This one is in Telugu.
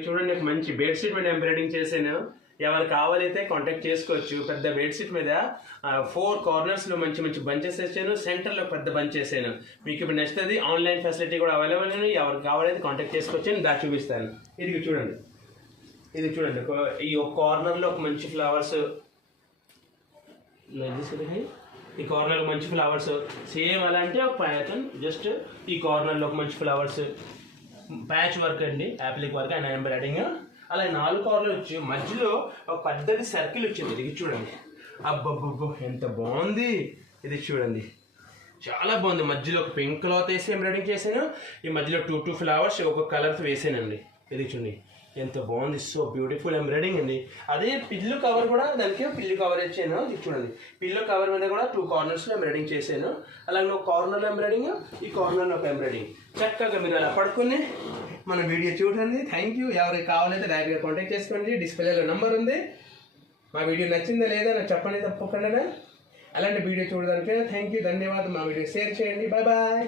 చూడండి ఒక మంచి బెడ్షీట్ మీద ఎంబ్రాయిడింగ్ చేశాను. ఎవరు కావాలైతే కాంటాక్ట్ చేసుకోవచ్చు. పెద్ద బెడ్షీట్ మీద 4 కార్నర్స్లో మంచి మంచి బంచెస్ వేసాను, సెంటర్లో పెద్ద బంచ్ వేసాను. మీకు ఇప్పుడు నచ్చుతుంది. ఆన్లైన్ ఫెసిలిటీ కూడా అవైలబుల్ ఉంది. ఎవరు కావాలైతే కాంటాక్ట్ చేసుకోవచ్చు. నేను దాచి చూపిస్తాను. ఇది చూడండి, ఈ ఒక కార్నర్లో ఒక మంచి ఫ్లవర్స్, ఈ కార్నర్లో మంచి ఫ్లవర్స్ సేమ్ అలాంటి ఒక ప్యాటర్న్. జస్ట్ ఈ కార్నర్లో ఒక మంచి ఫ్లవర్స్ ప్యాచ్ వర్క్ అండి, యాప్లిక్ వర్క్ అండ్ ఎంబ్రాయిడింగ్. అలా 4 కార్నర్లు వచ్చి మధ్యలో ఒక పెద్దది సర్కిల్ వచ్చింది. ఇది చూడండి, అబ్బబ్బబ్బో ఎంత బాగుంది. ఇది చూడండి, చాలా బాగుంది. మధ్యలో ఒక పింక్ క్లాత్ వేసి ఎంబ్రాయిడింగ్ చేశాను. ఈ మధ్యలో 2 ఫ్లవర్స్ ఒక కలర్స్ వేసానండి. ఇది చూడండి ఎంత బాగుంది. సో బ్యూటిఫుల్ ఎంబ్రాయిడింగ్ అండి. అదే పిల్లు కవర్ కూడా, దానికి పిల్లు కవర్ ఇచ్చాను. ఇది చూడండి, పిల్లు కవర్ మీద కూడా 2 కార్నర్స్లో ఎంబ్రాయిడింగ్ చేశాను. అలాగే ఒక కార్నర్లో ఎంబ్రాయిడింగ్, ఈ కార్నర్లో ఒక ఎంబ్రాయిడింగ్. చక్కగా మీరు అలా పడుకొని మన వీడియో చూడండి. Thank you. ఎవరికి కావాలైతే డైరెక్ట్గా కాంటాక్ట్ చేసుకోండి. డిస్ప్లేలో నెంబర్ ఉంది. మా వీడియో నచ్చిందా లేదా నాకు చెప్పండి తప్పకుండా. అలాంటి వీడియో చూడడానికి థ్యాంక్ యూ, ధన్యవాదాలు. మా వీడియో షేర్ చేయండి. Bye bye.